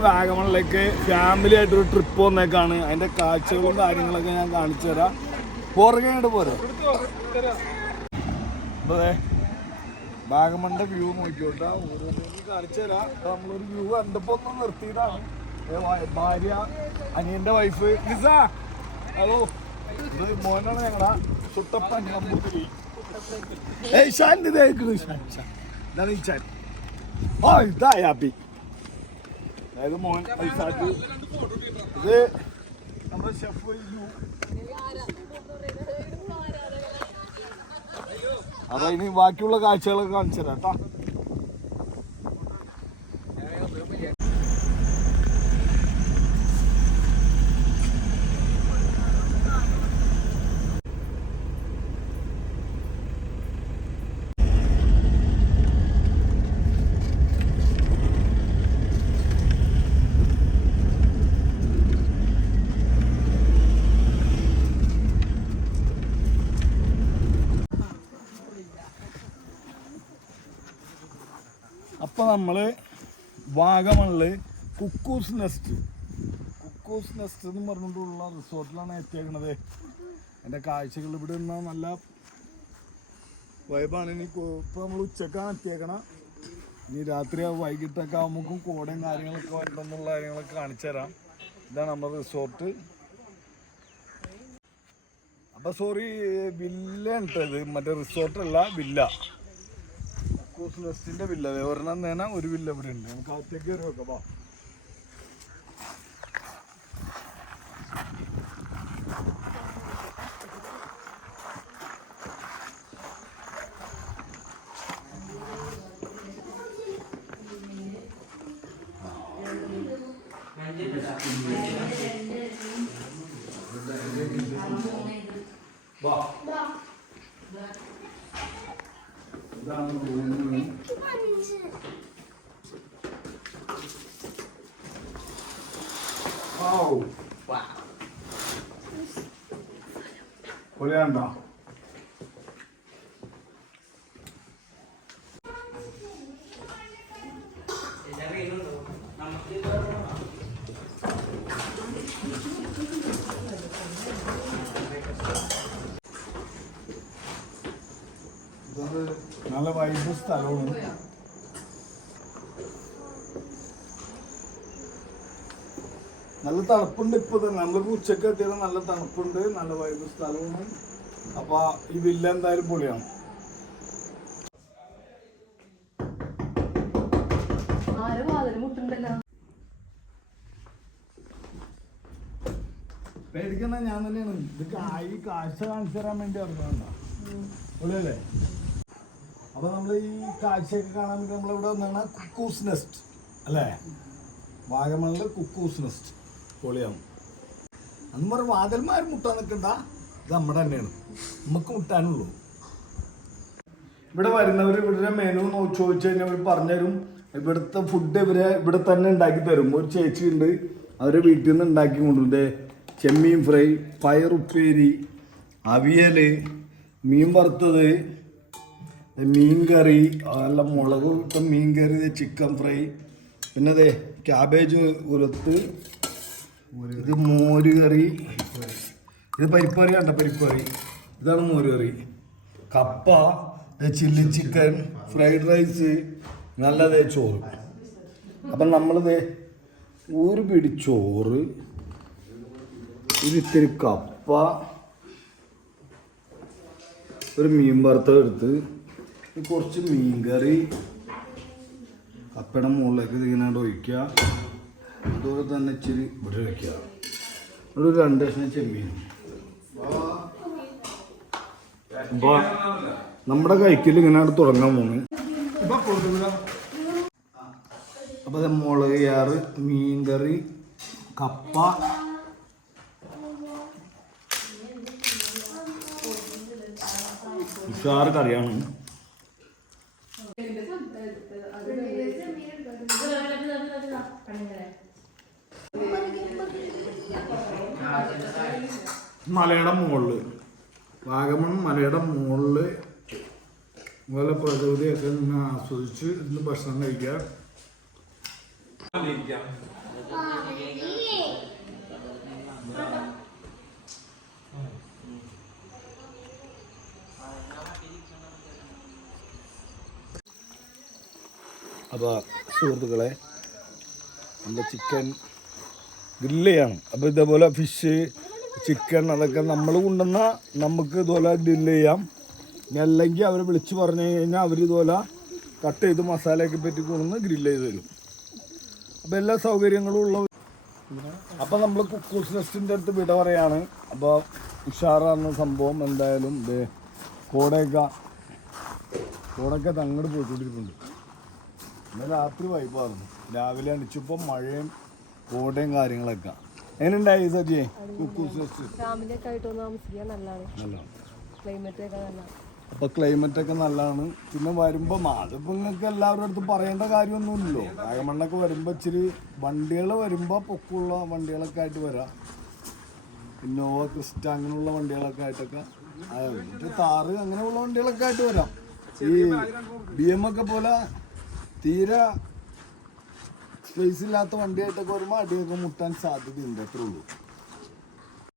വാഗമണിലേക്ക് family ആയിട്ടൊരു trip വന്നേക്കാണ്. അതിന്റെ കാഴ്ചകളും കാര്യങ്ങളൊക്കെ ഞാൻ കാണിച്ചു തരാം. പോറുകയായിട്ട് പോരെ. അപ്പൊ വാഗമണിന്റെ വ്യൂ നോക്കിയോട്ടാ. കാണിച്ചു തരാം. നമ്മളൊരു വ്യൂ കണ്ടപ്പോ ഒന്ന് വ- ഭാര്യ അനിയന്റെ വൈഫ് നിസ! ഹലോ. മോനാണ് ഞങ്ങളാ സുട്ടപ്പൻ ഏയ് ഷാൻ ഇത് കേൾക്കുന്നു ഷാൻ ഷാൻ ഇതാണ് ഈ ചാൻ. ഓ ഇതാ ഹാപ്പി അതായത് മോൻ ഷെഫ് ബാക്കിയുള്ള കാഴ്ചകളൊക്കെ കാണിച്ചു തരാം കേട്ടോ. അപ്പൊ നമ്മൾ വാഗമണിൽ കുക്കൂസ് നെസ്റ്റ് കുക്കൂസ് നെസ്റ്റ് എന്ന് പറഞ്ഞിട്ടുള്ള റിസോർട്ടിലാണ് എത്തിയേക്കണത് എന്റെ കാഴ്ചകൾ ഇവിടെ നിന്നാൽ നല്ല വൈബാണ് ഇനി ഇപ്പോൾ ഇപ്പൊ നമ്മൾ ഉച്ചക്കാണ് എത്തിയേക്കണ. ഇനി രാത്രി വൈകിട്ടൊക്കെ ആകുമ്പോഴേക്കും കോടയും കാര്യങ്ങളൊക്കെ ഉണ്ടെന്നുള്ള കാര്യങ്ങളൊക്കെ കാണിച്ചു തരാം. ഇതാണ് നമ്മുടെ റിസോർട്ട്. അപ്പം സോറി വില്ല ഉണ്ട് ഇത് മറ്റേ റിസോർട്ടല്ല വില്ല. കൂസ് നെസ്റ്റിന്റെ വില്ല ഒരെണ്ണം നേന ഒരു വില്ല ഇവിടെ ഉണ്ട്. നമുക്ക് അകത്തേക്ക് കയറി നോക്കാം വാ. 没吃饭没吃哦哇。不练了 വൈബ് സ്ഥലമാണ് നല്ല തണുപ്പുണ്ട് ഇപ്പൊ തന്നെ. നമ്മളിപ്പോ ഉച്ചയ്ക്ക് എത്തിയത് നല്ല തണുപ്പുണ്ട് നല്ല വൈബ് സ്ഥലമാണ് അപ്പൊ ഈ വില്ല എന്തായാലും പൊളിയാണ്. പേടിക്കുന്ന ഞാൻ തന്നെയാണ്. ഇത് കാ- ഈ കാഴ്ച കാണിച്ചു തരാൻ വേണ്ടി ഇറങ്ങുന്നുണ്ട പൊളിയല്ലേ? അപ്പൊ നമ്മൾ ഈ കാഴ്ചയൊക്കെ കാണാൻ വേണ്ടി നമ്മളിവിടെ വന്നാണ് കുക്കൂസ് നെസ്റ്റ് അല്ലേ? വാഗമണിൽ കുക്കൂസ് നെസ്റ്റ് പൊളിയാണ് അന്ന് പറഞ്ഞ വാതിൽമാർ മുട്ടാൻ നിൽക്കണ്ട ഇത് നമ്മുടെ തന്നെയാണ്. നമുക്ക് മുട്ടാനുള്ളൂ. ഇവിടെ വരുന്നവർ ഇവരുടെ മെനു ചോദിച്ചു കഴിഞ്ഞാൽ അവർ പറഞ്ഞുതരും. ഇവിടുത്തെ ഫുഡ് ഇവരെ ഇവിടെ തന്നെ ഉണ്ടാക്കി തരും. ഒരു ചേച്ചി ഉണ്ട് അവരെ വീട്ടിൽ നിന്ന് ഉണ്ടാക്കി കൊണ്ടുവരും. ചെമ്മീൻ ഫ്രൈ പയർ ഉപ്പേരി അവിയൽ മീൻ വറുത്തത് മീൻ കറി നല്ല മുളക് ഇട്ട മീൻ കറി ചിക്കൻ ഫ്രൈ പിന്നെ അതെ ക്യാബേജ് ഉലത്ത് ഇത് മോര് കറി ഇത് പരിപ്പറി കണ്ട പരിപ്പറി ഇതാണ് മോര് കറി കപ്പ ചില്ലി ചിക്കൻ ഫ്രൈഡ് റൈസ് നല്ലതേ ചോറ്. അപ്പം നമ്മളിത് ഒരു പിടി ചോറ് ഒരു ഇത്തിരി കപ്പ ഒരു മീൻ ഇത് കുറച്ച് മീൻ കറി കപ്പയുടെ മുകളിലേക്ക് ഇതിങ്ങനെ ഒഴിക്കുക. അതുപോലെ തന്നെ ഇച്ചിരി ഇവിടെ വയ്ക്കുക ഒരു രണ്ട് ദിവസം ചെമ്മീൻ. അപ്പൊ നമ്മുടെ കൈക്കിൽ ഇങ്ങനെ തുടങ്ങാൻ പോണ്. അപ്പൊ മുളക് ചാറ് മീൻകറി കപ്പ. ഉഷാറ് കറിയാണ്. മലയുടെ മുകളിൽ വാഗമൺ മലയുടെ മുകളിൽ അതുപോലെ പ്രകൃതിയൊക്കെ നിന്ന് ആസ്വദിച്ച് ഇന്ന് ഭക്ഷണം കഴിക്കാം അപ്പോൾ സുഹൃത്തുക്കളെ നമ്മുടെ ചിക്കൻ ഗ്രില്ല് ചെയ്യണം. അപ്പോൾ ഇതേപോലെ ഫിഷ് ചിക്കൻ അതൊക്കെ നമ്മൾ കൊണ്ടുവന്ന നമുക്ക് ഇതുപോലെ ഗ്രില്ല് ചെയ്യാം. അല്ലെങ്കിൽ അവർ വിളിച്ച് പറഞ്ഞു കഴിഞ്ഞാൽ അവർ ഇതുപോലെ കട്ട് ചെയ്ത് മസാലയൊക്കെ പറ്റി കൊണ്ടുവന്ന് ഗ്രില്ല് ചെയ്ത് തരും. അപ്പോൾ എല്ലാ സൗകര്യങ്ങളും ഉള്ള അപ്പോൾ നമ്മൾ കുക്കൂസ് നെസ്റ്റിന്റെ അടുത്ത് വിട പറയാണ്. അപ്പോൾ ഉഷാറാണ് സംഭവം എന്തായാലും ഇത് കോടയൊക്കെ കോടയൊക്കെ തങ്ങോട്ട് പോയിക്കൊണ്ടിരിക്കുന്നുണ്ട് ഇന്ന് രാത്രി വൈബായിരുന്നു. രാവിലെ അണിച്ചപ്പോൾ മഴയും കോടയും കാര്യങ്ങളൊക്കെ. എങ്ങനെയുണ്ടായി സജിയെ? ആയിട്ട് താമസിക്കാൻ നല്ലതാണ്. നല്ലതാണ് ക്ലൈമറ്റ് ഒക്കെ നല്ലതാണ്. അപ്പോൾ ക്ലൈമറ്റ് ഒക്കെ നല്ലതാണ്. പിന്നെ വരുമ്പോ അതിപ്പോ നിങ്ങൾക്ക് എല്ലാവരുടെ അടുത്ത് പറയേണ്ട കാര്യമൊന്നുമില്ലല്ലോ. വാഗമണ്ണൊക്കെ വരുമ്പോ ഇച്ചിരി വണ്ടികൾ വരുമ്പോ പൊക്കുള്ള വണ്ടികളൊക്കെ ആയിട്ട് വരാം. ഇന്നോവ ക്രിസ്റ്റ അങ്ങനെയുള്ള വണ്ടികളൊക്കെ ആയിട്ടൊക്കെ എന്നിട്ട് താറ് അങ്ങനെയുള്ള വണ്ടികളൊക്കെ ആയിട്ട് വരാം. ഈ ബി എം ഒക്കെ പോലെ തീരെ സ്പേസ് ഇല്ലാത്ത വണ്ടിയായിട്ടൊക്കെ വരുമ്പോൾ അടിയൊക്കെ മുട്ടാൻ സാധ്യതയുണ്ട് അത്രേ ഉള്ളൂ.